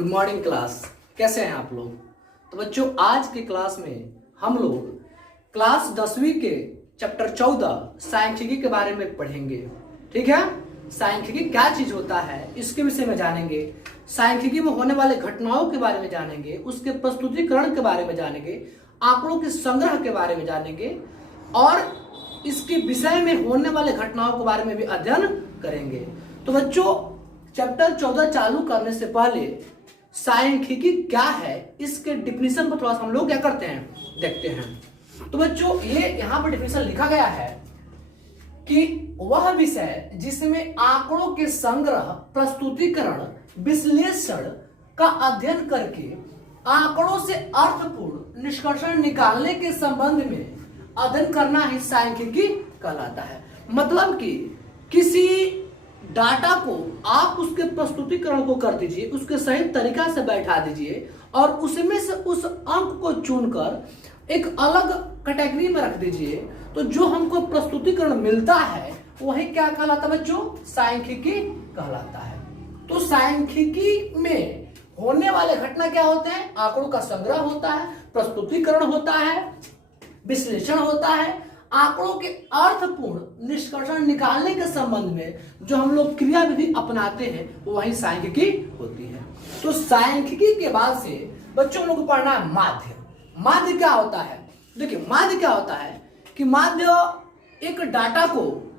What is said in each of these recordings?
Good morning class. कैसे हैं आप लोग? तो बच्चों, आज के क्लास में हम लोग क्लास 10वीं के चैप्टर 14 सांख्यिकी के बारे में पढ़ेंगे। ठीक है, सांख्यिकी क्या चीज होता है इसके विषय में जानेंगे। सांख्यिकी में होने वाले घटनाओं के बारे में जानेंगे, उसके प्रस्तुतिकरण के बारे में जानेंगे, आंकड़ों के संग्रह के बारे में जानेंगे और इसके विषय में होने वाले घटनाओं के बारे में भी अध्ययन करेंगे। तो बच्चों, चैप्टर 14 चालू करने से पहले सांख्यिकी क्या है इसके डिफिनीशन पर थोड़ा सा हम लोग क्या करते हैं, देखते हैं। तो बच्चों, ये यहाँ पर डिफिनीशन लिखा गया है कि वह विषय जिसमें आंकड़ों के संग्रह, प्रस्तुतिकरण, विश्लेषण का अध्ययन करके आंकड़ों से अर्थपूर्ण निष्कर्ष निकालने के संबंध में अध्ययन करना ही सांख्यिकी कहलाता है। मतलब कि किसी डाटा को आप उसके प्रस्तुतिकरण को कर दीजिए, उसके सही तरीका से बैठा दीजिए और उसमें से उस अंक को चुनकर एक अलग कैटेगरी में रख दीजिए, तो जो हमको प्रस्तुतिकरण मिलता है वही क्या कहलाता है बच्चों? सांख्यिकी कहलाता है। तो सांख्यिकी में होने वाले घटना क्या होते हैं? आंकड़ों का संग्रह होता है, प्रस्तुतिकरण होता है, विश्लेषण होता है, आंकड़ों के अर्थपूर्ण निष्कर्ष निकालने के संबंध में जो हम लोग क्रिया विधि अपनाते हैं वो वही सांख्यिकी होती है। तो सांख्यिकी के बाद से बच्चों लोग को पढ़ना है माध्य। माध्य क्या होता है? देखिए, माध्य क्या होता है कि माध्य एक डाटा को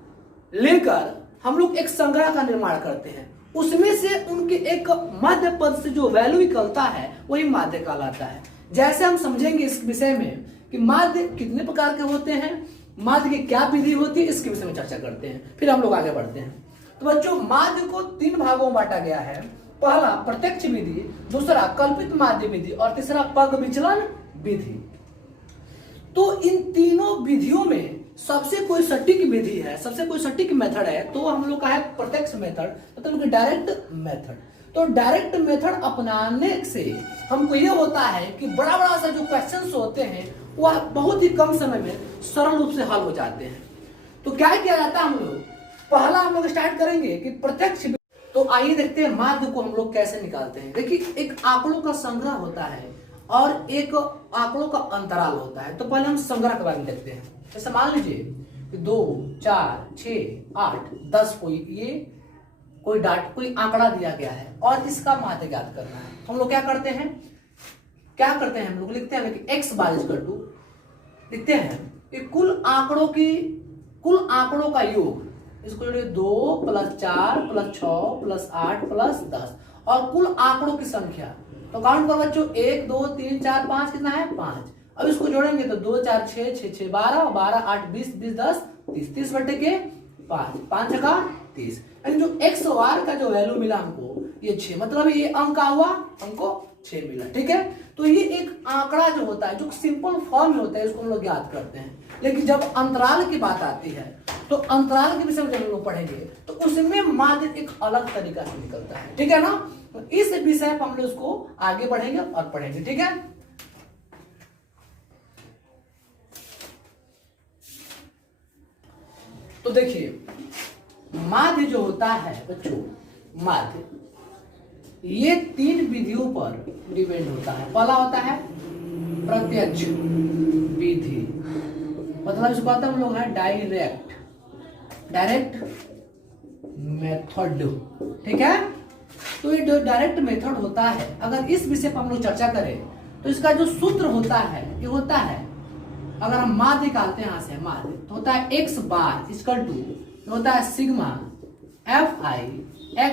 लेकर हम लोग एक संग्रह का निर्माण करते हैं, उसमें से उनके एक माध्य पद से जो वैल्यू निकलता है वही माध्य कहलाता है। जैसे हम समझेंगे इस विषय में कि माध्य कितने प्रकार के होते हैं, माध्य की क्या विधि होती है, इसके विषय में चर्चा करते हैं, फिर हम लोग आगे बढ़ते हैं। तो बच्चों, माध्य को 3 भागों में बांटा गया है। पहला प्रत्यक्ष विधि, दूसरा कल्पित माध्य विधि और तीसरा पग विचलन विधि। तो इन तीनों विधियों में सबसे कोई सटीक विधि है, सबसे कोई सटीक मेथड है तो हम लोग का है प्रत्यक्ष मेथड, मतलब डायरेक्ट मेथड। तो डायरेक्ट मेथड अपनाने से हमको यह होता है कि बड़ा बड़ा सा जो क्वेश्चंस होते हैं वह बहुत ही कम समय में सरल रूप से हल हो जाते हैं। तो क्या किया जाता है, हम लोग पहला हम लोग स्टार्ट करेंगे कि प्रत्यक्ष। तो आइए देखते हैं माध्य को हम लोग कैसे निकालते हैं। देखिए, एक आंकड़ों का संग्रह होता है और एक आंकड़ों का अंतराल होता है। तो पहले हम संग्रह के बारे में देखते हैं। जैसे मान लीजिए 2, 4, 6, 8, 10 कोई आंकड़ा दिया गया है और इसका माध्य ज्ञात करना है। हम लोग क्या करते हैं हम लोग लिखते हैं कि x बार इक्वल टू, लिखते हैं कि कुल आंकड़ों का योग, इसको जोड़िए 2 + 4 + 6 + 8 + 10 और कुल आंकड़ों की संख्या। तो काउंट करो बच्चों, 1 2 3 4 5 कितना है? 5। अब इसको जोड़ेंगे तो 2 4 6 6 6 12 12 8 20 20 10 30 30 बटे के 5 5 का 30। यानी जो x और r का जो वैल्यू मिला हमको ये 6, मतलब ये अंक का हुआ, हमको 6 मिला। ठीक है, तो ये एक आंकड़ा जो होता है जो सिंपल फॉर्म में होता है, इसको हम लोग याद करते हैं। लेकिन जब अंतराल की बात आती है तो अंतराल के विषय में जब हम लोग पढ़ेंगे तो उसमें माध्य एक अलग तरीका से निकलता है। ठीक है ना? तो इस विषय पर हम लोग उसको आगे बढ़ेंगे और पढ़ेंगे। ठीक है, तो देखिए माध्य जो होता है बच्चों, माध्य ये 3 विधियों पर डिपेंड होता है। पहला होता है प्रत्यक्ष विधि, मतलब इसको कहते हैं हम लोग है डायरेक्ट मेथड। ठीक है, तो ये जो डायरेक्ट मेथड होता है, अगर इस विषय पर हम लोग चर्चा करें तो इसका जो सूत्र होता है ये होता है, अगर हम माध्य निकालते हैं यहाँ से माध्य, तो होता है x बार इक्वल टू होता है सिग्मा fi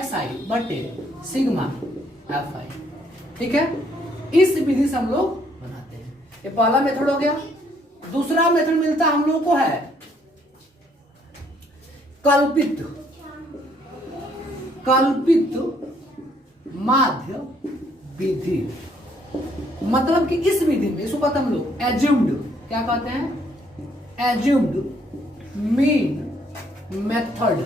xi बटे सिग्मा fi। ठीक है, इस विधि से हम लोग बनाते हैं। ये पहला मेथड हो गया। दूसरा मेथड मिलता हम लोग को है कल्पित माध्य विधि। मतलब कि इस विधि में इसको कहते हैं हम लोग एज्यूम्ड, क्या कहते हैं? Assumed mean method.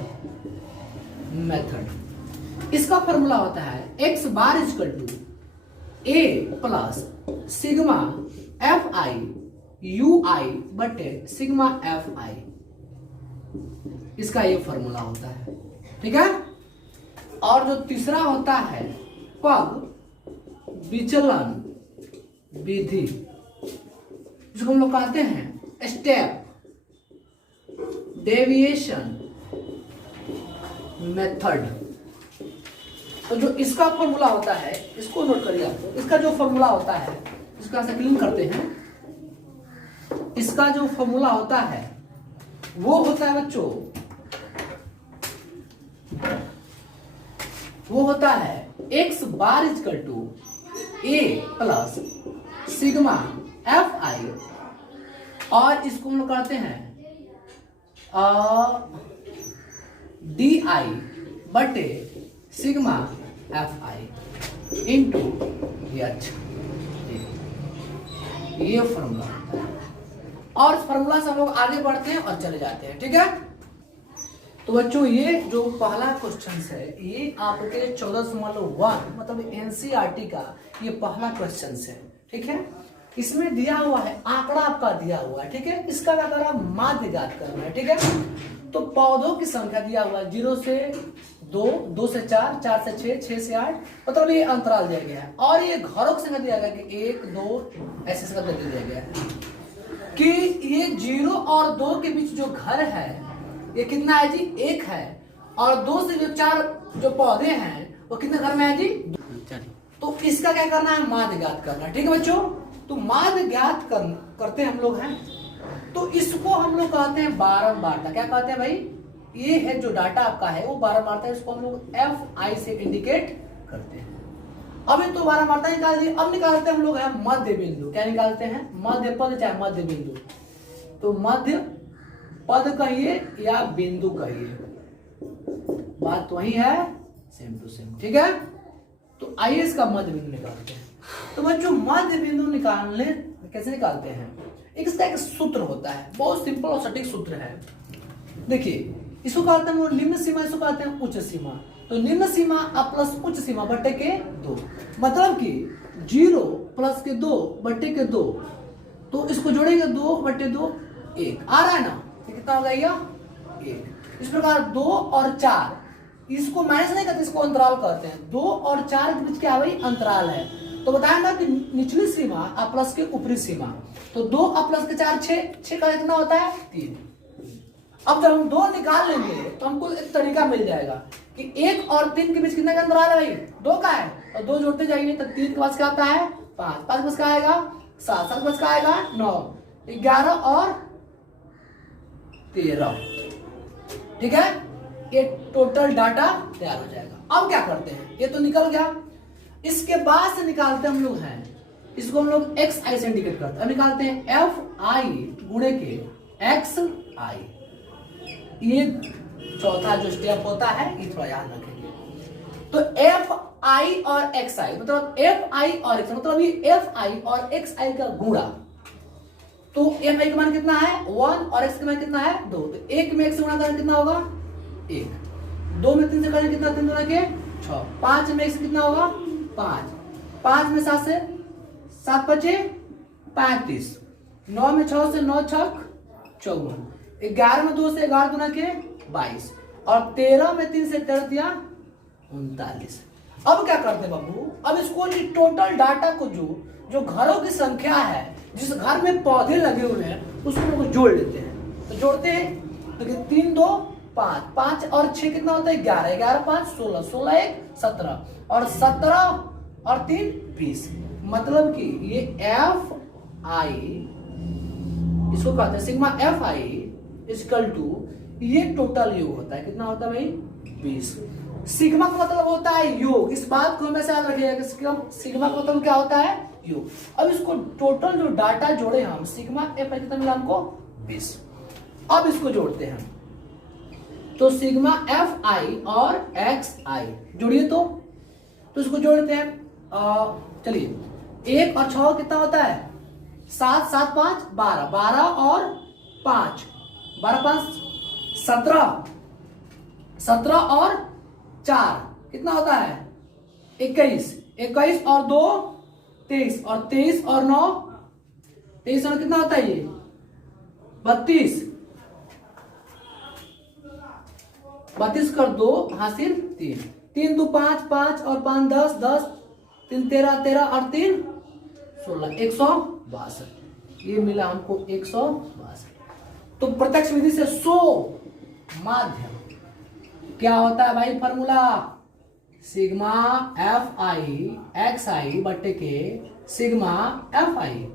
इसका फॉर्मूला होता है x bar equal to a plus sigma fi ui बटे सिग्मा fi। इसका ये फॉर्मूला होता है। ठीक है, और जो तीसरा होता है पग विचलन विधि, जिसको हम लोग कहते हैं स्टेप डेविएशन मेथड। तो जो इसका फॉर्मूला होता है, इसको नोट करिए आप। इसका जो फॉर्मूला होता है, इसको ऐसे क्लीन करते हैं। इसका जो फॉर्मूला होता है वो होता है बच्चों, वो होता है x bar equal to a plus sigma F I, और इसको हम लोग करते हैं डी आई बटे sigma F I into H. ये फॉर्मूला होता है, और इस फॉर्मूला से हम लोग आगे बढ़ते हैं और चले जाते हैं। ठीक है, तो बच्चों ये जो पहला क्वेश्चन है ये आपके 14-1 मतलब एनसीईआरटी का ये पहला क्वेश्चन है। ठीक है, इसमें दिया हुआ है आंकड़ा आपका दिया हुआ है। ठीक है, इसका क्या करना, माध्य ज्ञात करना है। ठीक है, तो पौधों की संख्या दिया हुआ है 0 से 2, 2 से 4, 4 से 6, 6 से 8, मतलब ये अंतराल दिया गया है। और ये घरों की संख्या दिया गया कि 1, 2 ऐसे संख्या दिया गया है कि ये 0 और 2 के बीच जो घर है ये कितना है जी, 1 है। और 2 से जो 4 जो पौधे हैं वो कितने घर में है जी, 2। तो इसका क्या करना है, माध्य ज्ञात करना है। ठीक है बच्चों, तो माध्य ज्ञात करते हम लोग हैं, तो इसको हम लोग कहते हैं बारंबारता। क्या कहते हैं भाई, ये है जो डाटा आपका है वो बारंबारता है, इसको हम लोग एफ आई से इंडिकेट करते हैं। अभी तो बारंबारता निकाल दी, अब निकालते हैं हम लोग है मध्य बिंदु। क्या निकालते हैं, मध्य पद चाहे मध्य बिंदु। तो मध्य पद कहिए या बिंदु कहिए, बात वही है, सेम टू सेम। ठीक है, तो आइए इसका मध्य बिंदु निकालते हैं। तो बच्चों मध्य बिंदु निकालने कैसे निकालते हैं, इसका एक सूत्र होता है, बहुत सिंपल और सटीक सूत्र है। देखिए, इसको कहते हैं निम्न सीमा, इसको कहते हैं उच्च सीमा। तो निम्न सीमा प्लस उच्च सीमा बटे के 2, मतलब कि 0 प्लस के 2 बटे के 2, तो इसको जोड़ेंगे 2 बटे 2 1 आ रहा है ना, ये कितना हो जाएगा 1। इस प्रकार 2 और 4, इसको माइनस नहीं करते, इसको अंतराल कहते हैं। 2 और 4 के बीच क्या भाई, अंतराल है। तो बताया ना कि निचली सीमा प्लस के ऊपरी सीमा, तो 2 प्लस के 4 6 का कितना होता है 3। अब जब हम 2 निकाल लेंगे तो हमको एक तरीका मिल जाएगा कि 1 और 3 के बीच कितना का अंतराल है भाई, 2 का है, और 2 जोड़ते जाएंगे तो 3 के पास क्या आता है 5, 5 के पास क्या आएगा 7, 7 के पास क्या आएगा 9, 11 और 13। ठीक है, ये टोटल डाटा तैयार हो जाएगा। अब क्या करते हैं, ये तो निकल गया, इसके बाद से निकालते हम लोग हैं, इसको हम लोग एक्स आई से इंडिकेट करते हैं। अब निकालते हैं एफ आई गुणे के एक्स आई। ये चौथा जो स्टेप होता है ये थोड़ा याद रखेंगे। तो एफ आई और एक्स आई मतलब एफ आई और एक्स, मतलब ये एफ आई और एक्स आई का गुणा। तो एफ आई का मान कितना है 1 और एक्स का मान कितना है 2। तो 1 में 1 से गुणा करें कितना होगा 1, 2 में 3 से करें कितना 3 गुणा के 6, 5 में 1 से कितना होगा 5, 5 में 7 से 7 बचे 35, 9 में 6 से 9 छक 54, 11 में 2 से 11 गुना के 22, और 13 में 3 से 13 दिया 39। अब क्या करते हैं बाबू, अब इसको टोटल डाटा को जो घरों की संख्या है, जिस घर में पौधे लगे हुए हैं उसको जोड़ लेते हैं। तो जोड़ते हैं तो 3 2 5, 5 और 6 कितना होता है 11, 11 5 16, 16 1 17, और 17 और 3 20। मतलब कि ये एफ आई, इसको कहते हैं sigma F I equal to, ये टोटल योग होता है, कितना होता है भाई 20। सिग्मा का मतलब होता है योग, इस बात को हमेशा याद रखिएगा कि सिग्मा का मतलब क्या होता है योग। अब इसको टोटल जो डाटा जोड़े हम, सिग्मा एफ आई कितना मिला हमको 20। अब इसको जोड़ते हैं, तो सिग्मा एफ आई और एक्स आई जोड़िए, तो इसको जोड़ते हैं। चलिए 1 और 6 कितना होता है 7, 7 5 12, 12 और 5 12 5 17, 17 और 4 कितना होता है 21, 21 और 2 23, और 23 और 9 23 और कितना होता है ये 32, 32 कर 2 हासिल 3, 3 2 5, 5 और 5 10, 10 3 13 13 और 3 16, 162। ये मिला हमको 162। तो प्रत्यक्ष विधि से 100 माध्य क्या होता है भाई? Formula sigma F I X I बटे के सिग्मा एफ आई,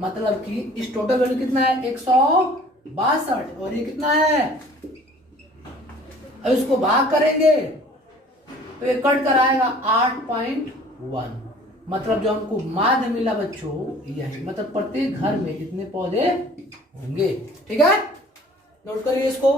मतलब कि इस टोटल वैल्यू कितना है? 162। और ये कितना है? अब इसको भाग करेंगे तो ये कट कर आएगा 8.1। मतलब जो हमको माध्य मिला बच्चों यही, मतलब प्रत्येक घर में इतने पौधे होंगे। ठीक है, नोट करिए इसको।